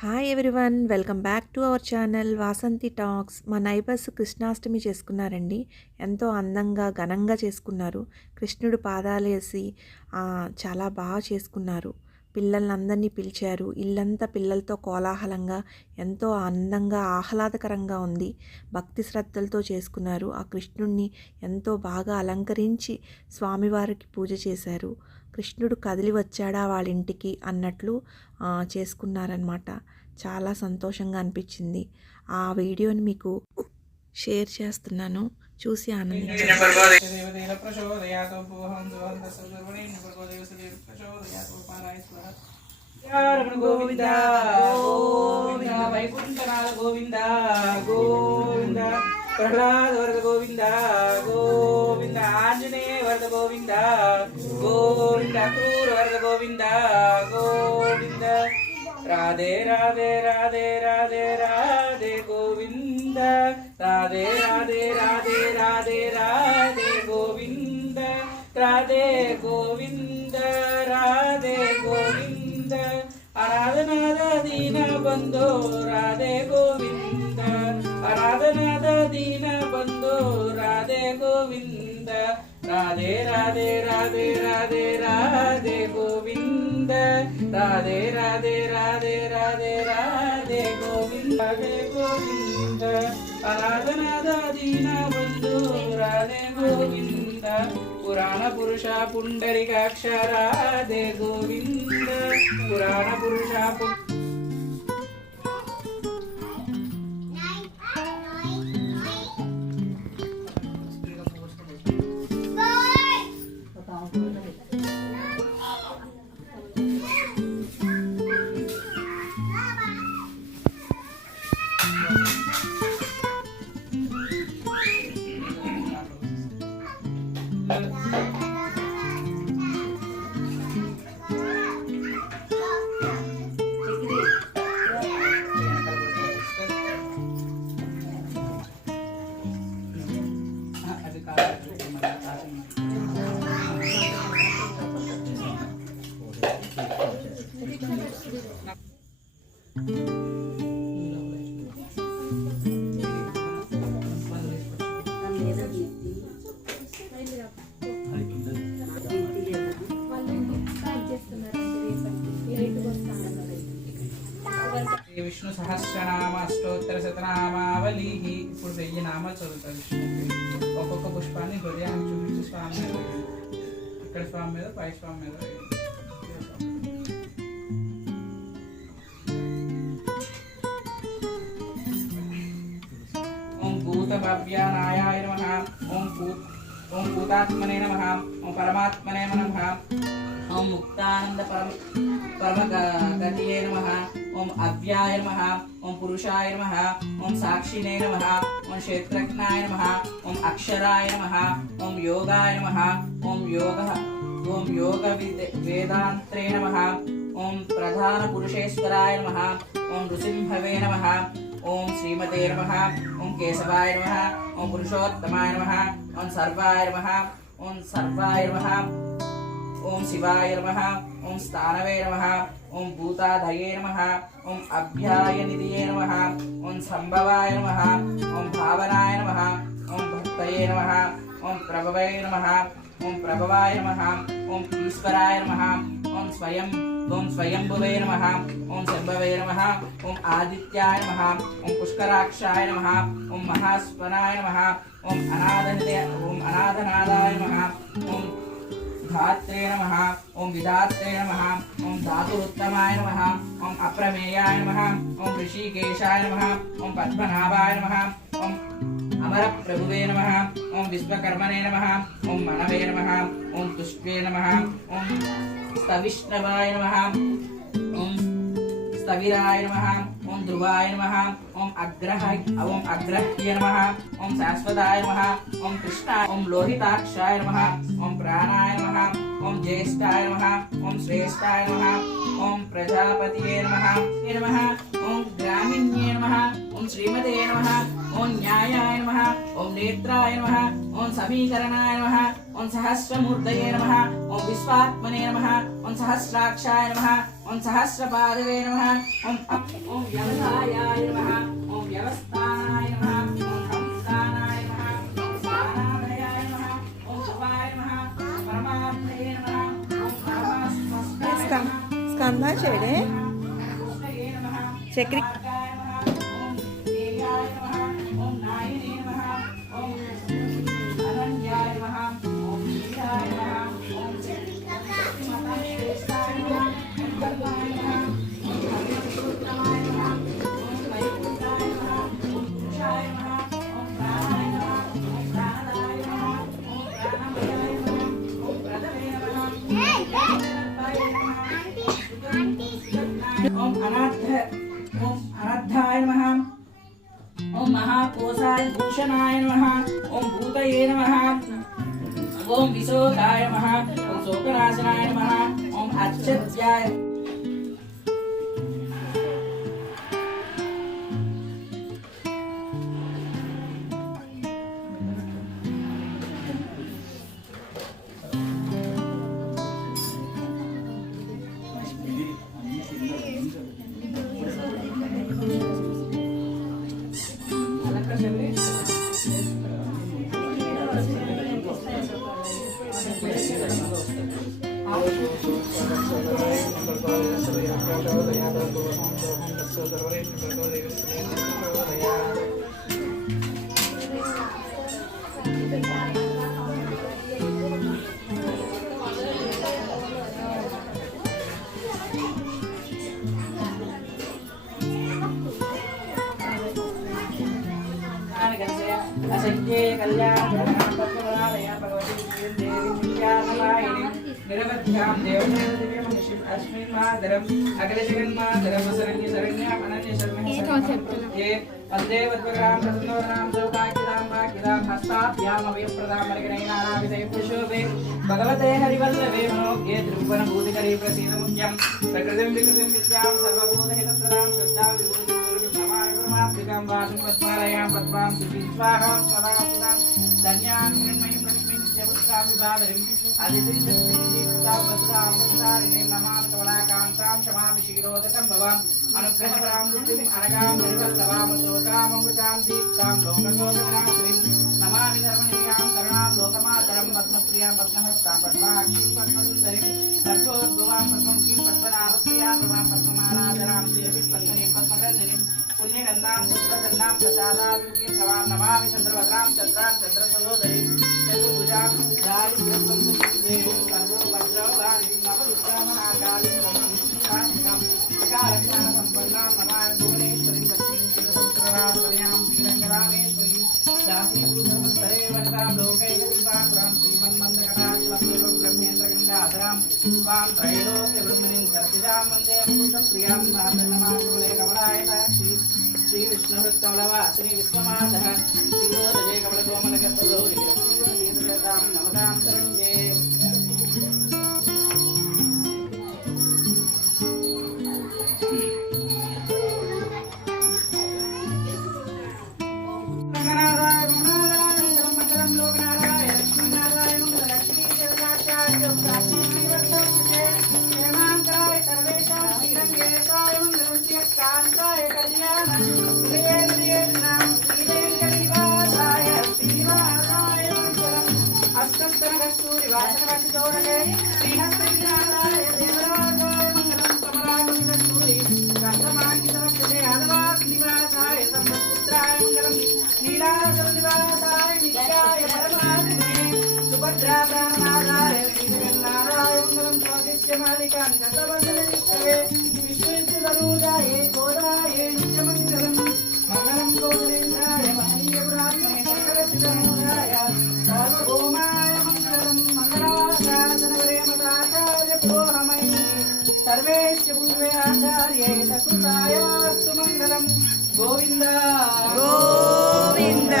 Hi everyone, welcome back to our channel Vasanthi talks. మా neighbours Krishnashtami చేసుకున్నారండి. ఎంతో అందంగా ఘనంగా చేసుకున్నారు. కృష్ణుడు పాదాలేసి చాలా బాగా చేసుకున్నారు. పిల్లలందరినీ పిలిచారు. ఇల్లంతా పిల్లలతో కోలాహలంగా ఎంతో అందంగా ఆహ్లాదకరంగా ఉంది. భక్తి శ్రద్ధలతో చేసుకున్నారు. ఆ కృష్ణుడిని ఎంతో బాగా అలంకరించి స్వామివారికి పూజ చేశారు. కృష్ణుడు కదిలి వచ్చాడా వాళ్ళ ఇంటికి అన్నట్లు చేసుకున్నారనమాట. చాలా సంతోషంగా అనిపించింది. ఆ వీడియోని మీకు షేర్ చేస్తున్నాను, చూసి ఆనందించండి. గోవింద గోవింద వైకుంఠనాథ గోవింద గోవింద ప్రహ్లాద వరద గోవింద గోవింద ఆంజనేయ వరద గోవింద గోవింద క్రూర వరద గోవింద గోవింద రాధే రాధే రాధే రాధే రాధే గోవింద రాధే రాధే రాధే రాధే రాధే గోవింద రాధే గోవింద రాధే గోవింద ఆరాధనాద దీన బంధో రాధే గోవింద ఆరాధనాద దీన బంధో రాధే గోవింద రాధే రాధే రాధే రాధే రాధే గోవింద రాధే రాధే రాధే రాధే రాధే గోవింద రాధే గోవింద ఆరాధనాద దీన బంధో రాధే గోవింద పురాణ పురుష పుండరీకాక్ష రాధే గోవింద పురాణ పురుష విష్ణు సహస్రనామ అష్టోత్తర శతనామావళి. ఇప్పుడు 1000 నామాలు చదువుతారు విష్ణుకి. ఒక్కొక్క పుష్పాన్ని హృదయాన్ని చూపించి స్వామి మీద, ఇక్కడ స్వామి మీద, పై స్వామి మీద. ఓం భూతభవ్యానాయాయ నమః. ఓం భూతాత్మనే నమః. ఓం పరమాత్మనే నమః. ఓం ముక్తానంద పరమగతియే నమః. ఓం అవ్యాయ నమః. ఓం పురుషాయ నమః. ఓం సాక్షినే నమః. ఓం క్షేత్రజ్ఞాయ నమః. ఓం అక్షరాయ నమః. ఓం యోగాయ నమః. ఓం యోగ వేదాంత్రే నమః. ఓం ప్రధాన పురుషేశ్వరాయ నమః. ఓం నృసింహవే నమః. ఓం శ్రీమతే నమః. ఓం కేశవాయ నమః. ఓం పురుషోత్తమాయ నమః. ఓం సర్వాయ నమః. ఓం సర్వాయ నమః. ఓం శివాయ నమః. ఓం స్థానవే నమః. ఓం భూతాధయే నమః. ఓం అభ్యాయనిధియే నమః. ఓం సంభవాయ నమః. ఓం భావనాయ నమః. ఓం భక్తయే నమః. ఓం ప్రభవే నమః. ఓం ప్రభవాయ నమః. ఓం ఈశ్వరాయ నమః. ఓం స్వయంభువే నమః. ఓం శంభవే నమః. ఓం ఆదిత్యాయ నమః. ఓం పుష్కరాక్షాయ నమః. ఓం మహాస్వనాయ నమః. ఓం అనాథనాదాయ నమః. ఓం ధాత్రే నమః. ఓం విధాత్రే నమః. ఓం ధాతురుత్తమాయ నమః. ఓం అప్రమేయాయ నమః. ఓం ఋషికేశాయ నమః. ఓం పద్మనాభాయ నమః. ఓం అమర ప్రభువే నమః. ఓం విశ్వకర్మణే నమః. ఓం మనవే నమః. ఓం తుష్ట్వే నమః. ఓం స్తవిష్ణవాయ నమః. ఓం స్థవిరాయ నమః. ఓం ధ్రువాయ నమః. ఓం అగ్రహ్య నమః. ఓం శాశ్వతాయ నమః. ఓం కృష్ణాయ. ఓం లోహితాక్షాయ నమః. ఓం ప్రాణాయ నమః. ఓం జ్యేష్ఠాయ నమః. ఓం శ్రేష్ఠాయ నమః. ఓం ప్రజాపతియే నమః. ఓం గ్రామిణ్యే నమః. ఓం శ్రీమతే నమః. ఓం న్యాయాయ నమః. ఓం నేత్రాయ నమః. ఓం సమీకరణాయ నమః. ఓం సహస్రమూర్తయే నమః ఓం విశ్వాత్మనే నమః ఓం సహస్రాక్షాయ నమః ఓం సహస్రపాదవే నమః ఓం వ్యవసాయాయ నమః ఓం వ్యవస్థానాయ నమః ఓం సంస్థానాయ నమః ఓం స్థానాలయాయ నమః ఓం శుభాయ నమః పరమాత్మనే నమః ఓం పరమాస్మస్తాయ నమః స్కంద చెడే కృష్ణయే నమః చక్రి మార్గాయ నమః ఓం దేవ్యాయ నమః ఓం నాయనే నమః ఓం అనన్యాయ నమః ఓం వీరాయ నమః ఓం శక్తిమతాయ శ్రేష్ఠాయ నమః ఓం కల్పాయ నమః ఓం హరిపుత్రమాయ నమః ఓం వైకుంఠాయ నమః ఓం పురుషాయ నమః ఓం ప్రాణాయ నమః ఓం ప్రాణాయ నమః ఓం ప్రాణమయాయ నమః ఓం ప్రదమే నమః ఓం అనార్థాయ నమః ఓం మహాకోశాయ భూషణాయ నమః ఓం భూతయే నమః ఓం విశోకాయ నమః ఓం శోకనాశనాయ నమః ఓం అచ్చత్యాయ అసంఖ్యే కళ్యాణ భగవతి నిరవధ్యాం దేవదేవం అస్మిన్ మాతరం అఖిల జగన్మాతరం శరణ్య శరణ్యాం అనన్య శరణ్యే వందే వద్వగ్రాం ప్రసన్నోదనాం సౌభాగ్యదాం భాగ్యదాం హస్తాభ్యాం అభయప్రదాం మరిగణైనానావిధై పురుషోభే భగవతే హరివల్లభే మనోజ్ఞే త్రిభువన భూతికరీ ప్రసీద ముఖ్యం ప్రకృతిం వికృతిం విద్యాం సర్వభూతహితప్రదాం శ్రద్ధాం విభూతి నమామి పరమాత్మికాం వాసుం పద్మాలయాం పద్మాం సుఖీ స్వాహాం సదాం ధన్యాం హిరణ్మయీం లక్ష్మీం నిత్యపుత్రాం విభావరిం అదితిం జీవితాం వసుధాం వసుధారిణీం నమామి కమలాకాంతాం క్షమామి క్షీరోదకం భవాం అనుగ్రహపరాం బుద్ధిం అనగాం నిర్వల్లవామ శోకామృతాం దీప్తాం లోకశోకవినాశినీం నమామి ధర్మనియాం కరుణాం లోకమాతరం పద్మప్రియాం పద్మహస్తాం పద్మాక్షీం పద్మసుందరీం సర్వోద్భవాం పద్మముఖీం పద్మనాభప్రియాం రమాం పద్మమాలాధరాం దేవీం పద్మనీం పద్మగంధినీం పుణ్యగంధాం పుష్పగంధాం ప్రసాదాభిముఖీం ప్రవాం నమామి చంద్రభద్రాం చంద్రాం చంద్రసహోదరీం చతుర్భుజాం దారిద్ర్యం దేవీం సర్వోపద్రవాణీం నవదుర్గామహాకాళీం లక్ష్మీం సకారజ్ఞాన సంపన్నాం నమామి భువనేశ్వరీం లక్ష్మీం చిరసంస్కరణాం శ్రీరంగరామేశ్వరీం దాసీభూతమస్తరే వనితాం లోకైకదీపాం శ్రీమన్మందకటాక్షలభ్యం బ్రహ్మేంద్రగంగాధరాం వాం త్రైలోక్యబ్రహ్మణీం చర్చితాం వందే ప్రియాం నమామి కమలాయ సాక్షి శ్రీ విష్ణుకమలవాసిని విశ్వమాసః శ్రీరోదజే కమలకోమలగర్భగౌరీ లక్ష్మీం నమదాం శరణ్యే కాంతాయ కళ్యాణ శ్రీవేంకటనివాసాయ శ్రీనివాసాయ మంగళం అష్టస్తరగస్తూరివాసనవసితోరణే శ్రీహస్తవినాథాయ దేవరాజాయ మంగళం కమలాగస్తూరి రక్తమాంకితవక్షతే ఆదవాగ్నివాసాయ సర్వపుత్రాయ మంగళం నీలాచలనివాసాయ నిత్యాయ పరమాత్మనే సుభద్రా ప్రాణనాథాయ శ్రీజగన్నాథాయ మంగళం స్వాదిశ్యమాలికాన్ గతవందననిష్టవే విష్ణుతనూజాయ గోదాయ నిత్యమంగళం మంగళం గోవిందాయ మహనీయపురాత్మనే సకలచితమూలాయ సార్వభౌమాయ మంగళం మంగళాశాసనవరేమతాచార్య పురోహమై సర్వేశ్య పూర్వే ఆచార్యే సకృతాయాస్తు మంగళం గోవింద గోవింద